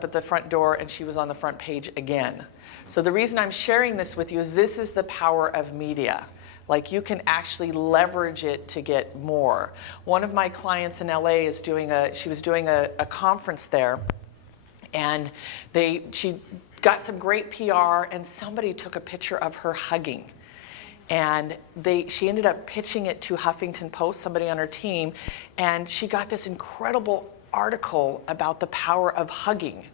up at the front door and she was on the front page again. So the reason I'm sharing this with you is this is the power of media. Like, you can actually leverage it to get more. One of my clients in LA is she was doing a conference there, and she got some great PR, and somebody took a picture of her hugging. And she ended up pitching it to Huffington Post, somebody on her team, and she got this incredible article about the power of hugging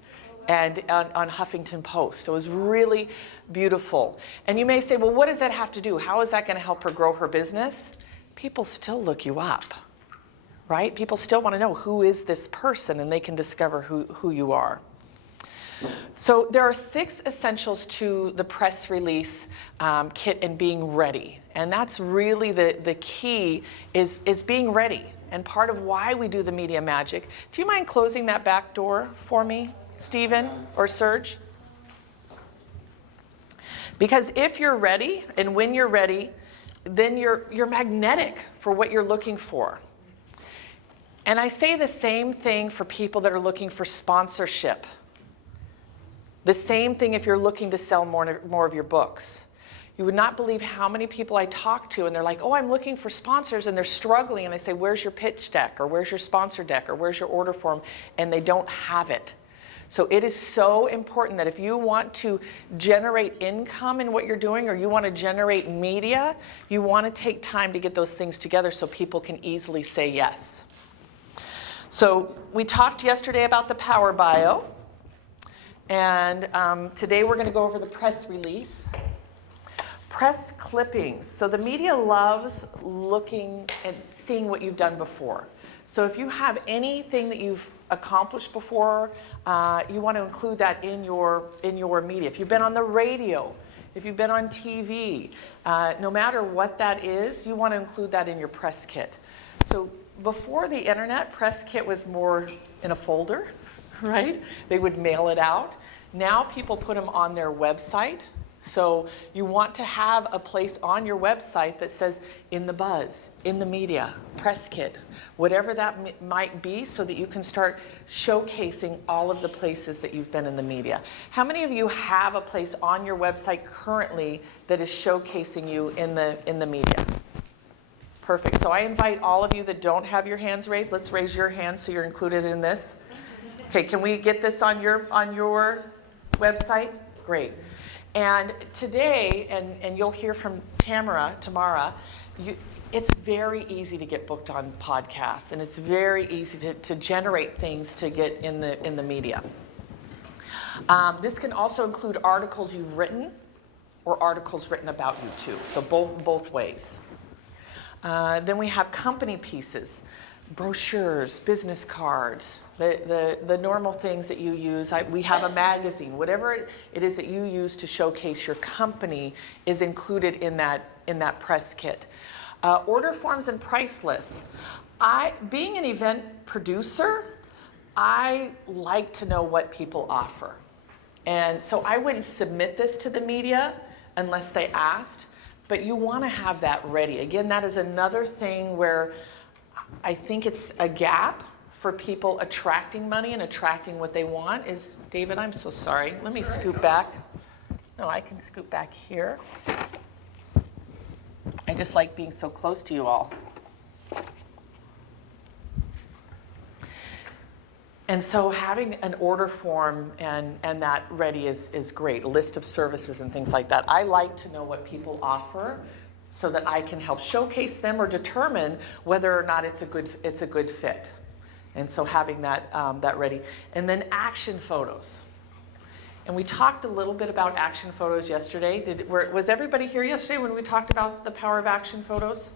and on Huffington Post. So it was really beautiful. And you may say, well, what does that have to do? How is that going to help her grow her business? People still look you up, right? People still want to know, who is this person, and they can discover who you are. So there are 6 essentials to the press release kit and being ready. And that's really the key is being ready. And part of why we do the media magic. Do you mind closing that back door for me, Stephen or Serge? Because if you're ready, and when you're ready, then you're magnetic for what you're looking for. And I say the same thing for people that are looking for sponsorship. The same thing if you're looking to sell more of your books. You would not believe how many people I talk to, and they're like, oh, I'm looking for sponsors, and they're struggling, and I say, where's your pitch deck, or where's your sponsor deck, or where's your order form, and they don't have it. So it is so important that if you want to generate income in what you're doing, or you want to generate media, you want to take time to get those things together so people can easily say yes. So we talked yesterday about the power bio, and today we're going to go over the press release. Press clippings. So the media loves looking and seeing what you've done before. So if you have anything that you've accomplished before, you want to include that in your media. If you've been on the radio, if you've been on TV, no matter what that is, you want to include that in your press kit. So before the internet, press kit was more in a folder, right? They would mail it out. Now people put them on their website. So you want to have a place on your website that says in the buzz, in the media, press kit, whatever that might be, so that you can start showcasing all of the places that you've been in the media. How many of you have a place on your website currently that is showcasing you in the media? Perfect. So I invite all of you that don't have your hands raised, let's raise your hands so you're included in this. Okay, can we get this on your website? Great. And today, and you'll hear from Tamara, it's very easy to get booked on podcasts, and it's very easy to generate things to get in the media. This can also include articles you've written or articles written about you too, so both ways. Then we have company pieces, brochures, business cards, the normal things that you use. We have a magazine. Whatever it is that you use to showcase your company is included in that press kit. Order forms and price lists. Being an event producer, I like to know what people offer. And so I wouldn't submit this to the media unless they asked, but you want to have that ready. Again, that is another thing where I think it's a gap for people attracting money and attracting what they want is, David, I'm so sorry. Let me scoot back. No, I can scoot back here. I just like being so close to you all. And so having an order form and that ready is great, a list of services and things like that. I like to know what people offer so that I can help showcase them or determine whether or not it's a good fit. And so having that ready. And then action photos. And we talked a little bit about action photos yesterday. Was everybody here yesterday when we talked about the power of action photos?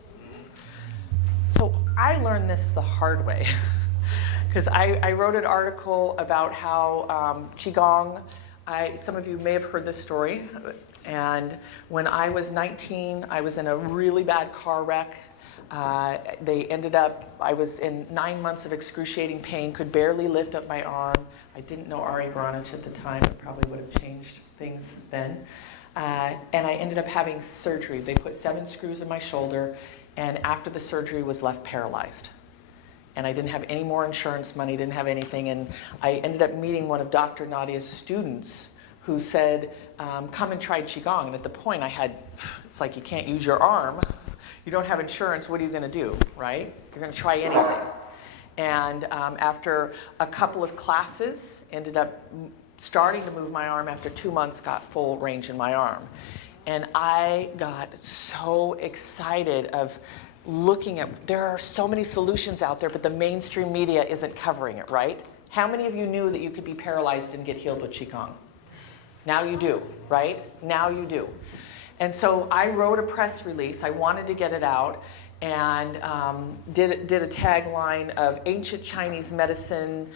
So I learned this the hard way. Because I wrote an article about how QiGong, some of you may have heard this story, and when I was 19, I was in a really bad car wreck. I was in 9 months of excruciating pain, could barely lift up my arm. I didn't know Ari Gronich at the time. It probably would have changed things then. And I ended up having surgery. They put 7 screws in my shoulder, and after the surgery was left paralyzed. And I didn't have any more insurance money, didn't have anything. And I ended up meeting one of Dr. Nadia's students who said, come and try QiGong. And at the point it's like you can't use your arm. You don't have insurance, what are you going to do, right? You're going to try anything. And after a couple of classes, ended up starting to move my arm. After 2 months, got full range in my arm. And I got so excited of looking at, there are so many solutions out there, but the mainstream media isn't covering it, right? How many of you knew that you could be paralyzed and get healed with QiGong? Now you do, right? Now you do. And so I wrote a press release. I wanted to get it out, and did a tagline of ancient Chinese medicine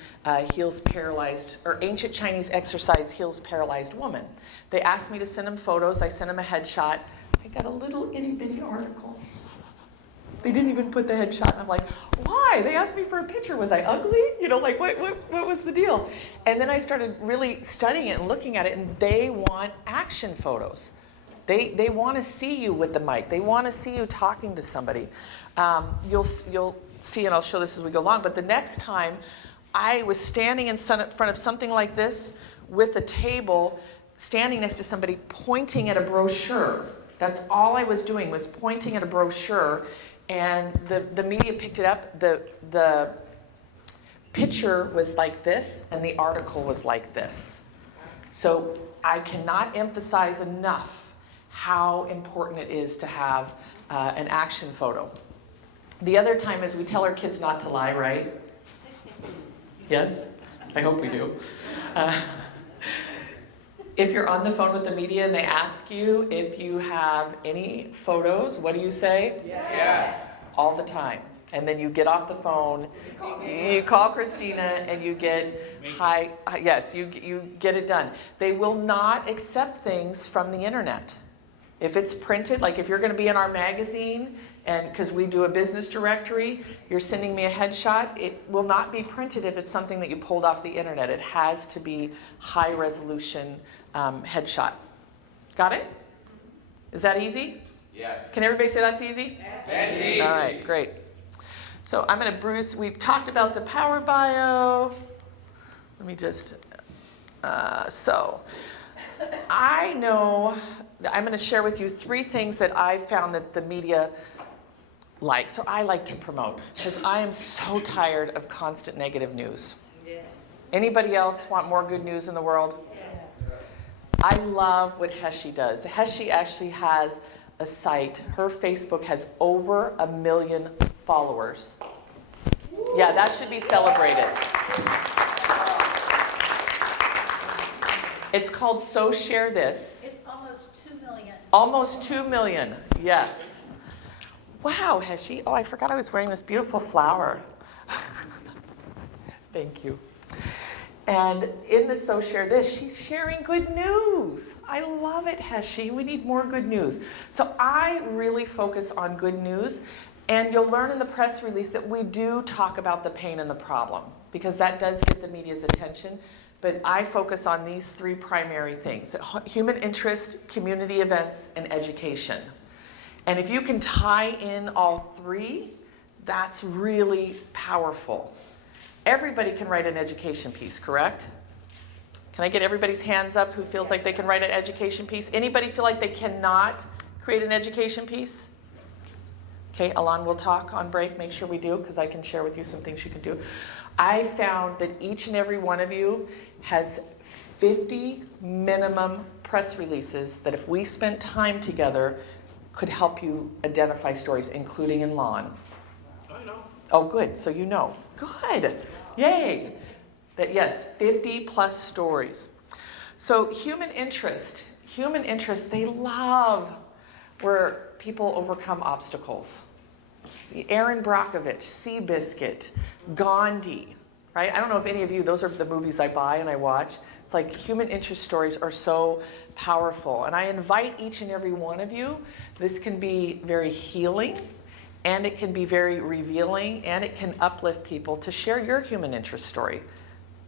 heals paralyzed, or ancient Chinese exercise heals paralyzed woman. They asked me to send them photos. I sent them a headshot. I got a little itty bitty article. They didn't even put the headshot. And I'm like, why? They asked me for a picture. Was I ugly? You know, like what was the deal? And then I started really studying it and looking at it, and they want action photos. They want to see you with the mic. They want to see you talking to somebody. You'll see, and I'll show this as we go along, but the next time I was standing in front of something like this with a table, standing next to somebody pointing at a brochure. That's all I was doing, was pointing at a brochure, and the media picked it up. The picture was like this, and the article was like this. So I cannot emphasize enough how important it is to have an action photo. The other time is we tell our kids not to lie, right? Yes? I hope we do. If you're on the phone with the media and they ask you if you have any photos, what do you say? Yes. All the time. And then you get off the phone, you call Christina, and you get, yes, you get it done. They will not accept things from the internet. If it's printed, like if you're going to be in our magazine, and because we do a business directory, you're sending me a headshot, it will not be printed if it's something that you pulled off the internet. It has to be high resolution headshot. Got it? Is that easy? Yes. Can everybody say that's ezy? That's easy. All right, great. So I'm going to, Bruce, we've talked about the power bio. Let me just, so I know, I'm going to share with you 3 things that I found that the media like. So I like to promote, because I am so tired of constant negative news. Yes. Anybody else want more good news in the world? Yes. I love what Heshi does. Heshi actually has a site. Her Facebook has over 1 million followers. Yeah, that should be celebrated. It's called So Share This. It's almost 2 million. Almost 2 million, yes. Wow, Heshi. Oh, I forgot I was wearing this beautiful flower. Thank you. And in the So Share This, she's sharing good news. I love it, Heshi. We need more good news. So I really focus on good news. And you'll learn in the press release that we do talk about the pain and the problem, because that does get the media's attention. But I focus on these 3 primary things: human interest, community events, and education. And if you can tie in all 3, that's really powerful. Everybody can write an education piece, correct? Can I get everybody's hands up who feels like they can write an education piece? Anybody feel like they cannot create an education piece? Okay, Alon, we'll talk on break, make sure we do, because I can share with you some things you can do. I found that each and every one of you has 50 minimum press releases that if we spent time together could help you identify stories, including in lawn. I know. Oh, good, so you know. Good, yay. That yes, 50 plus stories. So human interest, they love where people overcome obstacles. Aaron Brockovich, Seabiscuit, Gandhi, right? I don't know if any of you, those are the movies I buy and I watch. It's like human interest stories are so powerful. And I invite each and every one of you, this can be very healing, and it can be very revealing, and it can uplift people to share your human interest story.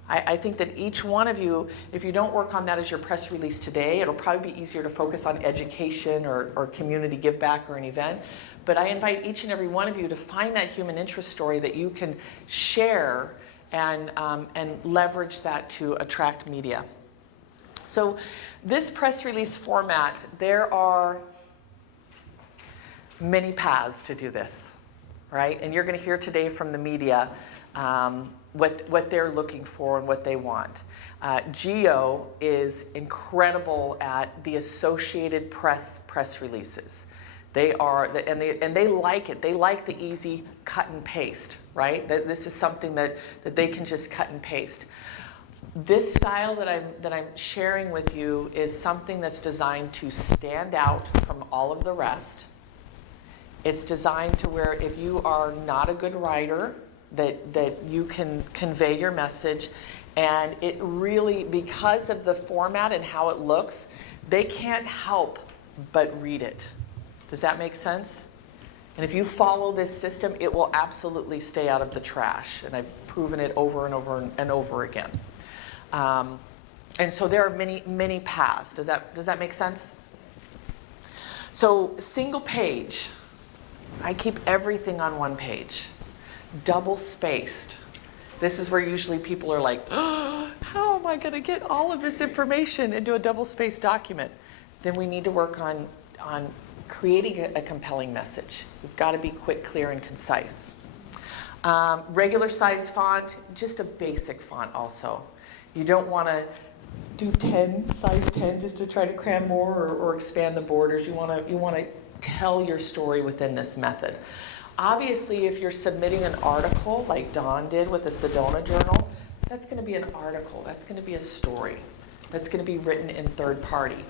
I think that each one of you, if you don't work on that as your press release today, it'll probably be easier to focus on education or community give back or an event. But I invite each and every one of you to find that human interest story that you can share and leverage that to attract media. So this press release format, there are many paths to do this, right? And you're going to hear today from the media what they're looking for and what they want. Geo is incredible at the Associated Press releases. They are, and they like it. They like the easy cut and paste, right? This is something that they can just cut and paste. This style that I'm sharing with you is something that's designed to stand out from all of the rest. It's designed to where if you are not a good writer, that you can convey your message. And it really, because of the format and how it looks, they can't help but read it. Does that make sense? And if you follow this system, it will absolutely stay out of the trash. And I've proven it over and over and over again. And so there are many paths. Does that make sense? So single page. I keep everything on one page. Double spaced. This is where usually people are like, oh, how am I going to get all of this information into a double spaced document? Then we need to work on creating a compelling message. We've got to be quick, clear, and concise. Regular size font, just a basic font also. You don't want to do size 10 just to try to cram more or expand the borders. You want to tell your story within this method. Obviously, if you're submitting an article like Dawn did with the Sedona Journal, that's going to be an article. That's going to be a story. That's going to be written in third party.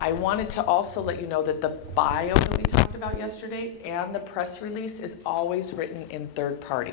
I wanted to also let you know that the bio that we talked about yesterday and the press release is always written in third party.